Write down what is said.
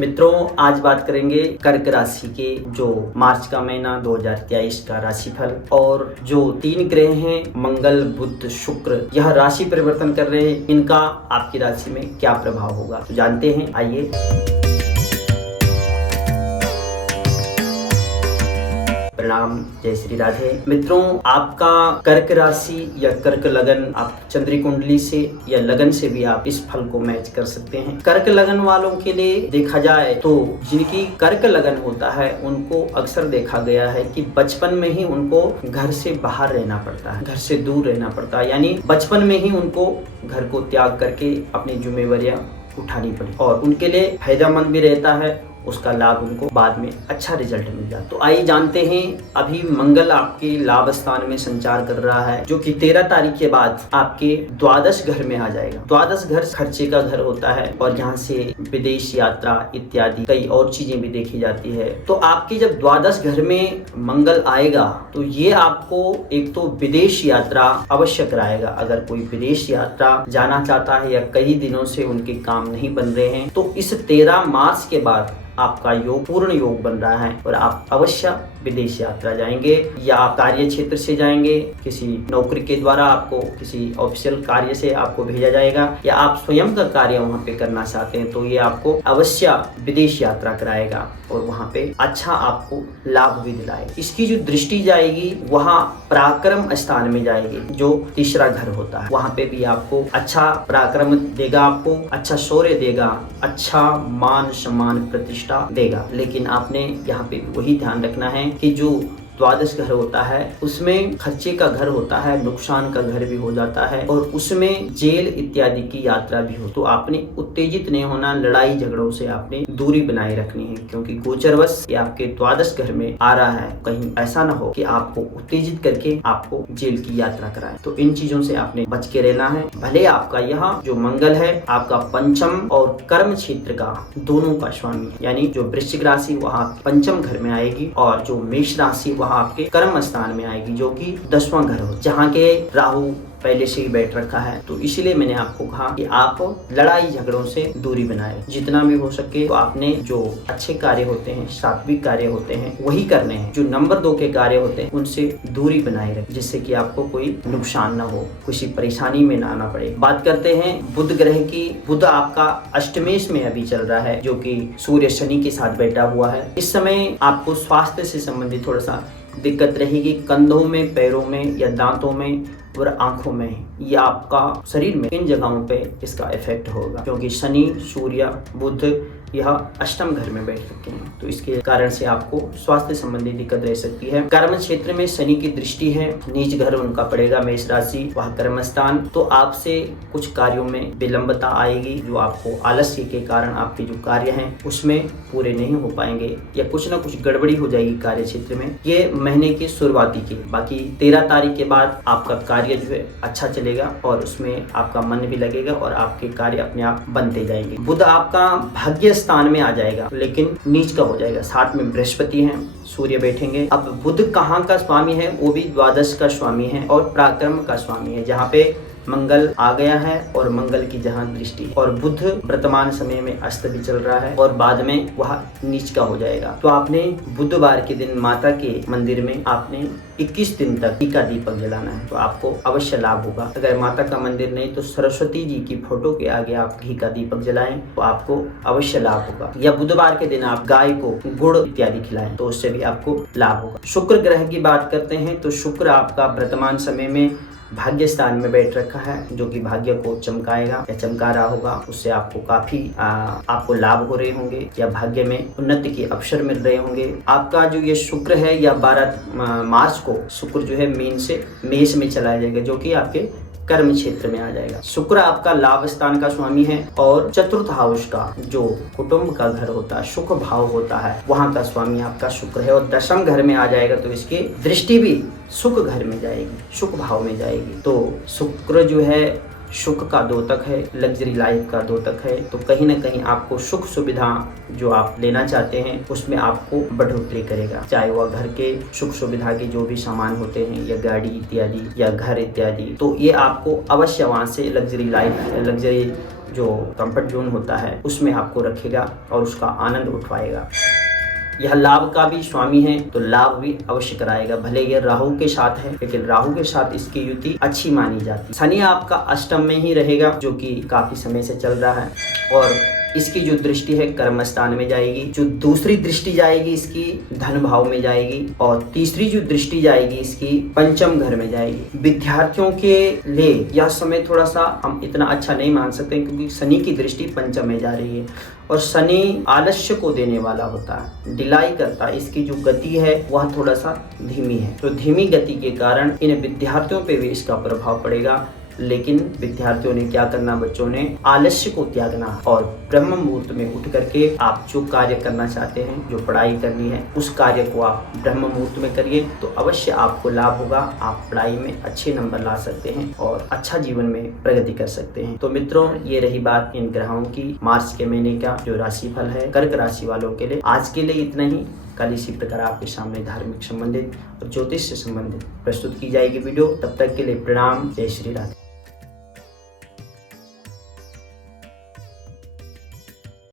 मित्रों, आज बात करेंगे कर्क राशि के जो मार्च का महीना 2023 का राशिफल। और जो 3 ग्रह हैं मंगल बुध शुक्र, यह राशि परिवर्तन कर रहे हैं, इनका आपकी राशि में क्या प्रभाव होगा तो जानते हैं। आइए। प्रणाम, जय श्री राधे। मित्रों, आपका कर्क राशि या कर्क लगन आप चंद्री कुंडली से या लगन से भी आप इस फल को मैच कर सकते हैं। कर्क लगन वालों के लिए देखा जाए तो जिनकी कर्क लगन होता है उनको अक्सर देखा गया है कि बचपन में ही उनको घर से बाहर रहना पड़ता है, घर से दूर रहना पड़ता है, यानी बचपन में ही उनको घर को त्याग करके अपनी जिम्मेवारियां उठानी पड़ी और उनके लिए फायदेमंद भी रहता है, उसका लाभ उनको बाद में अच्छा रिजल्ट मिल जाता है। तो आइए जानते हैं। अभी मंगल आपके लाभ स्थान में संचार कर रहा है, जो कि 13 तारीख के बाद आपके द्वादश घर में आ जाएगा। द्वादश घर खर्चे का घर होता है और यहाँ से विदेश यात्रा इत्यादि कई और चीजें भी देखी जाती है। तो आपके जब द्वादश घर में मंगल आएगा तो ये आपको एक तो विदेश यात्रा अवश्य कराएगा। अगर कोई विदेश यात्रा जाना चाहता है या कई दिनों से उनके काम नहीं बन रहे हैं तो इस 13 मार्च के बाद आपका योग पूर्ण योग बन रहा है और आप अवश्य विदेश यात्रा जाएंगे, या आप कार्य क्षेत्र से जाएंगे, किसी नौकरी के द्वारा आपको किसी ऑफिशियल कार्य से आपको भेजा जाएगा, या आप स्वयं का कार्य वहां पे करना चाहते हैं तो ये आपको अवश्य विदेश यात्रा कराएगा और वहां पे अच्छा आपको लाभ भी दिलाएगा। इसकी जो दृष्टि जाएगी वहां पराक्रम स्थान में जाएगी, जो तीसरा घर होता है। वहां पे भी आपको अच्छा पराक्रम देगा, आपको अच्छा शौर्य देगा, अच्छा मान सम्मान प्रतिष्ठा देगा। लेकिन आपने यहाँ पे वही ध्यान रखना है कि जो द्वादश घर होता है उसमें खर्चे का घर होता है, नुकसान का घर भी हो जाता है और उसमें जेल इत्यादि की यात्रा भी हो। तो आपने उत्तेजित नहीं होना, लड़ाई झगड़ों से आपने दूरी बनाए रखनी है, क्योंकि गोचरवश ये आपके द्वादश घर में आ रहा है। कहीं ऐसा ना हो कि आपको उत्तेजित करके आपको जेल की यात्रा कराए। तो इन चीजों से आपने बच के रहना है। भले आपका यह जो मंगल है आपका पंचम और कर्म क्षेत्र का दोनों का स्वामी है, यानी जो वृश्चिक राशि वहाँ पंचम घर में आएगी और जो मेष राशि आपके कर्म स्थान में आएगी, जो कि 10वां घर हो, जहाँ के राहु पहले से ही बैठ रखा है। तो इसीलिए मैंने आपको कहा कि आप लड़ाई झगड़ों से दूरी बनाए, जितना भी हो सके। तो आपने जो अच्छे कार्य होते हैं, सात्विक कार्य होते हैं, वही करने हैं। जो नंबर 2 के कार्य होते हैं उनसे दूरी बनाए रखें, जिससे कि आपको कोई नुकसान ना हो, किसी परेशानी में ना आना पड़े। बात करते हैं बुध ग्रह की। बुध आपका अष्टमेश में अभी चल रहा है, जो कि सूर्य शनि के साथ बैठा हुआ है। इस समय आपको स्वास्थ्य से संबंधित थोड़ा सा दिक्कत रहेगी, कंधों में, पैरों में या दांतों में और आंखों में, या आपका शरीर में, इन जगहों पे इसका इफेक्ट होगा, क्योंकि शनि सूर्य बुध यह अष्टम घर में बैठ सकते हैं। तो इसके कारण से आपको स्वास्थ्य संबंधी दिक्कत रह सकती है। कर्म क्षेत्र में शनि की दृष्टि है, नीच घर उनका पड़ेगा मेष राशि, वह कर्म स्थान। तो आपसे कुछ कार्यों में विलंबता आएगी, जो आपको आलस्य के कारण आपके जो कार्य हैं उसमें पूरे नहीं हो पाएंगे, या कुछ ना कुछ गड़बड़ी हो जाएगी कार्य क्षेत्र में। ये महीने की शुरुआती की। बाकी 13 तारीख के बाद आपका कार्य जो है अच्छा चलेगा और उसमें आपका मन भी लगेगा और आपके कार्य अपने आप बनते जाएंगे। बुध आपका भाग्य स्थान में आ जाएगा, लेकिन नीच का हो जाएगा। साथ में बृहस्पति हैं, सूर्य बैठेंगे। अब बुध कहाँ का स्वामी है? वो भी द्वादश का स्वामी है और पराक्रम का स्वामी है, जहाँ पे मंगल आ गया है और मंगल की जहाँ दृष्टि। और बुध वर्तमान समय में अस्त भी चल रहा है और बाद में वह नीच का हो जाएगा। तो आपने बुधवार के दिन माता के मंदिर में आपने 21 दिन तक घी का दीपक जलाना है, तो आपको अवश्य लाभ होगा। अगर माता का मंदिर नहीं तो सरस्वती जी की फोटो के आगे आप घी का दीपक जलाएं तो आपको अवश्य लाभ होगा। या बुधवार के दिन आप गाय को गुड़ इत्यादि खिलाएं तो उससे भी आपको लाभ होगा। शुक्र ग्रह की बात करते हैं तो शुक्र आपका वर्तमान समय में भाग्य स्थान में बैठ रखा है, जो कि भाग्य को चमकाएगा या चमका रहा होगा। उससे आपको काफी आपको लाभ हो रहे होंगे या भाग्य में उन्नति के अवसर मिल रहे होंगे। आपका जो ये शुक्र है या 12 मार्च को शुक्र जो है मीन से मेष में चला जाएगा, जो कि आपके कर्म क्षेत्र में आ जाएगा। शुक्र आपका लाभ स्थान का स्वामी है और चतुर्थ हाउस का जो कुटुंब का घर होता है, सुख भाव होता है, वहां का स्वामी आपका शुक्र है और 10वें घर में आ जाएगा। तो इसकी दृष्टि भी सुख घर में जाएगी, सुख भाव में जाएगी। तो शुक्र जो है सुख का द्योतक है, लग्जरी लाइफ का द्योतक है। तो कहीं ना कहीं आपको सुख सुविधा जो आप लेना चाहते हैं उसमें आपको बढ़ोतरी करेगा, चाहे वह घर के सुख सुविधा के जो भी सामान होते हैं या गाड़ी इत्यादि या घर इत्यादि। तो ये आपको अवश्य वहाँ से लग्जरी लाइफ, लग्जरी जो कंफर्ट जोन होता है उसमें आपको रखेगा और उसका आनंद उठवाएगा। यह लाभ का भी स्वामी है तो लाभ भी अवश्य कराएगा। भले ये राहु के साथ है लेकिन राहु के साथ इसकी युति अच्छी मानी जाती है। शनि आपका अष्टम में ही रहेगा जो कि काफी समय से चल रहा है और इसकी जो दृष्टि है कर्म स्थान में जाएगी। जो दूसरी दृष्टि जाएगी इसकी धन भाव में जाएगी और तीसरी जो दृष्टि जाएगी इसकी पंचम घर में जाएगी। विद्यार्थियों के लिए यह समय थोड़ा सा हम इतना अच्छा नहीं मान सकते क्योंकि शनि की दृष्टि पंचम में जा रही है और शनि आलस्य को देने वाला होता है, डिलाई करता है। इसकी जो गति है वह थोड़ा सा धीमी है, तो धीमी गति के कारण इन विद्यार्थियों पे भी इसका प्रभाव पड़ेगा। लेकिन विद्यार्थियों ने क्या करना, बच्चों ने आलस्य को त्यागना और ब्रह्म मुहूर्त में उठ करके आप जो कार्य करना चाहते हैं, जो पढ़ाई करनी है, उस कार्य को आप ब्रह्म मुहूर्त में करिए तो अवश्य आपको लाभ होगा। आप पढ़ाई में अच्छे नंबर ला सकते हैं और अच्छा जीवन में प्रगति कर सकते हैं। तो मित्रों, ये रही बात इन ग्रहों की मार्च के महीने का जो राशिफल है कर्क राशि वालों के लिए। आज के लिए इतना ही। कल इसी प्रकार आपके सामने धार्मिक संबंधित और ज्योतिष से संबंधित प्रस्तुत की जाएगी वीडियो। तब तक के लिए प्रणाम। जय श्री राधे।